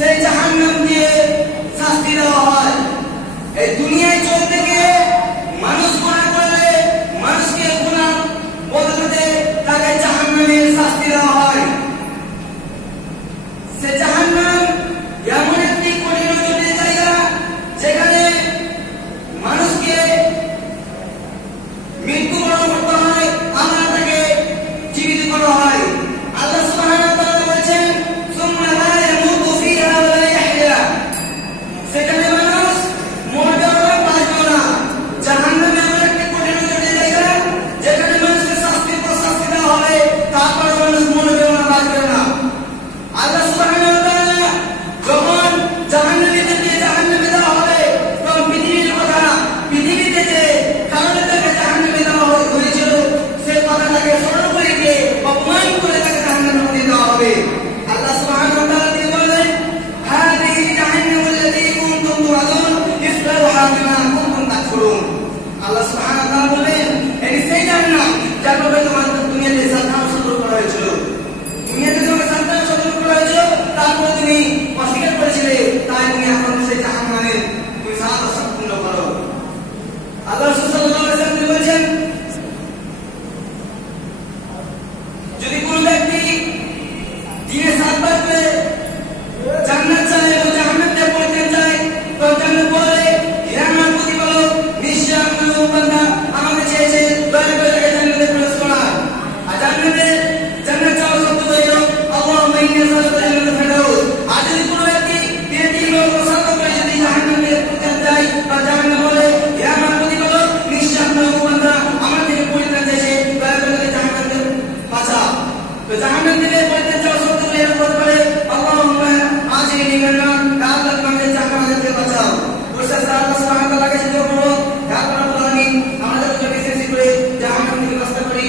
সেই জাহান্নাম দিয়ে শাস্তি দেওয়া হয়। এই দুনিয়ায় চলতে গিয়ে মানুষ গুনাহ করলে মানুষকে গুনাহ বদলাতে তাকে জাহান্নামের শাস্তি দেওয়া হয়। সে জাহান্নাম এমন একটি কঠিন জটিল জায়গা যেখানে মানুষকে মৃত্যুবরণ করতে হয়, আবার তাকে জীবিত করা হয়। আল্লাহ সুবহানাহু ওয়া তাআলা বলেছেন, সুম্মা লা ইয়ামুতু ফিহা ওয়া লা ইয়াহইয়া, সেখানে মানুষ মরবেও না বাঁচবেও না। জাহান্নাম এমন একটি কঠিন জটিল জায়গা যেখানে মানুষকে শাস্তির পর শাস্তি দেওয়া হবে, তারপরে মানুষ মরবেও না বাঁচবেও না। আল্লাহ সুবহানাহু ওয়া তাআলা যখন জাহান্নামীদেরকে জাহান্নামে দেওয়া হবে, তখন পৃথিবীর কথা, পৃথিবীতে যে কারণে তাকে জাহান্নামে দেওয়া হয়েছিল সে কথাটাকে স্মরণ করে গিয়ে অপমান করে তাকে জাহান্নামে দিয়ে দেওয়া হবে। আল্লাহ সুবহানাহু ওয়া তাআলা তিনি বলেন, হাদিহি জাহান্নামু আল্লাতী কুনতুম তুআদুন ইসলাউহা বিমা কুনতুম তাকফুরুন। আল্লাহ সুবহানাহু ওয়া তাআলা বলেন, এই সেই জাহান্নাম যার ব্যাপারে তোমাদের দুনিয়াতে সাবধান সতর্ক করা হয়েছিল। দুনিয়াতে তোমাকে সাবধান সতর্ক করা হয়েছিল, তারপর তুমি অস্বীকার করেছিলে, তাই তুমি এখন সেই জাহান্নামে তুমি সাজা সম্পূর্ণ করো। আল্লাহ রাসূল সাল্লাল্লাহু আলাইহি ওয়াসাল্লাম বলেছেন, যদি কোনো ব্যক্তি দিনে 7 বার করে জান্নাত চায় এবং জাহান্নাম থেকে পড়তে চায়, তো জান্নাত বলে, হে আমার প্রতিপালক, নিশ্চয় আপনার বান্দা আমাকে চেয়েছে দয়া করে তাকে জান্নাতে প্রবেশ করান। আর জান্নাত চাওয়া শব্দ হলো আল্লাহুম্মা ইন্নী আসআলুকা জান্নাতাল ফিরদাউস। আর যদি কোনো ব্যক্তি দিনে 3 বার প্রসাদ করে যদি জাহান্নাম থেকে পড়তে চায়, বা জাহান্নাম বলে, হে আমার প্রতিপালক, নিশ্চয় আপনার বান্দা আমার থেকে পরিত্রাণ চেয়েছে, দয়া করে তাকে জাহান্নাম থেকে বাঁচাও। তো জাহান্নাম থেকে পরিত্রাণ চাওয়া শব্দ হলো এরকম হতে পারে, আল্লাহুম্মা আজিনি মিনান নার, আল্লাহ আমাকে জাহান্নাম থেকে বাঁচাও। পরিশেষে আল্লাহ সুবহানাহু ওয়া তাআলার কাছে দোয়া করব, হে আল্লাহ রাব্বুল আলামিন, আমাদেরকে বেঁচে করে জাহান্নাম থেকে বাঁচাতে পারি,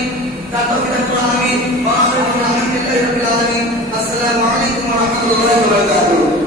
তার তৌফিক দান করুন। আমিন। ওয়া আখিরু দাওয়ানা আলহামদুলিল্লাহি রাব্বিল আলামিন। আসসালামু আলাইকুম ওয়া রাহমাতুল্লাহি ওয়া বারাকাতুহু।